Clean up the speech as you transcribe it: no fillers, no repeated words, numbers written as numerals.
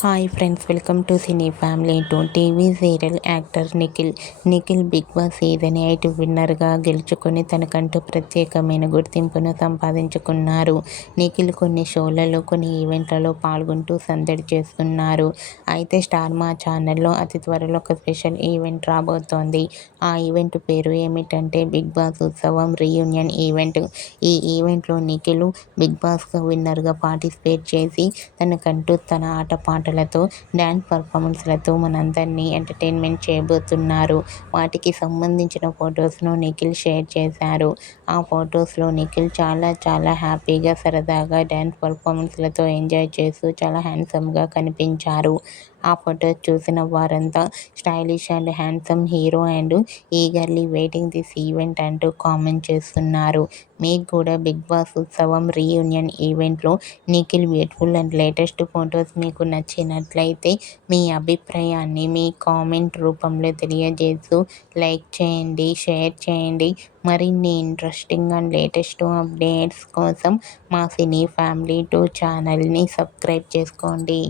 Hi friends, welcome to cine family 2. TV serial actor Nikhil Bigg Boss season 8 విన్నర్గా గెలుచుకొని తనకంటూ ప్రత్యేకమైన గుర్తింపును సంపాదించుకున్నారు. నిఖిల్ కొన్ని షోలలో, కొన్ని ఈవెంట్లలో పాల్గొంటూ సందడి చేస్తున్నారు. అయితే స్టార్ మా ఛానల్లో అతి త్వరలో ఒక స్పెషల్ ఈవెంట్ రాబోతోంది. ఆ ఈవెంట్ పేరు ఏమిటంటే బిగ్ బాస్ ఉత్సవం రీయూనియన్ ఈవెంట్. ఈ ఈవెంట్లో నిఖిల్ బిగ్ బాస్ విన్నర్గా పార్టిసిపేట్ చేసి తనకంటూ తన ఆటపాటలతో, డ్యాన్స్ పర్ఫార్మెన్స్లతో మనందరినీ ఎంటర్టైన్మెంట్ చేయబోతున్నారు. వాటికి సంబంధించిన ఫొటోస్ను నిఖిల్ షేర్ చేశారు. ఆ ఫొటోస్లో నిఖిల్ చాలా హ్యాపీగా, సరదాగా డ్యాన్స్ పర్ఫార్మెన్స్లతో ఎంజాయ్ చేస్తూ చాలా హ్యాండ్సమ్గా కనిపించారు. ఆ ఫొటోస్ చూసిన వారంతా stylish and handsome hero and eagerly waiting this event అంటూ కామెంట్ చేస్తున్నారు. మీకు కూడా బిగ్ బాస్ ఉత్సవం రీయూనియన్ ఈవెంట్లో Nikhil beautiful and latest photos మీకు నచ్చినట్లయితే మీ అభిప్రాయాన్ని మీ కామెంట్ రూపంలో తెలియజేస్తూ లైక్ చేయండి, షేర్ చేయండి. మరిన్ని ఇంట్రెస్టింగ్ అండ్ లేటెస్ట్ అప్డేట్స్ కోసం మా సినీ ఫ్యామిలీ 2 ఛానల్ని సబ్స్క్రైబ్ చేసుకోండి.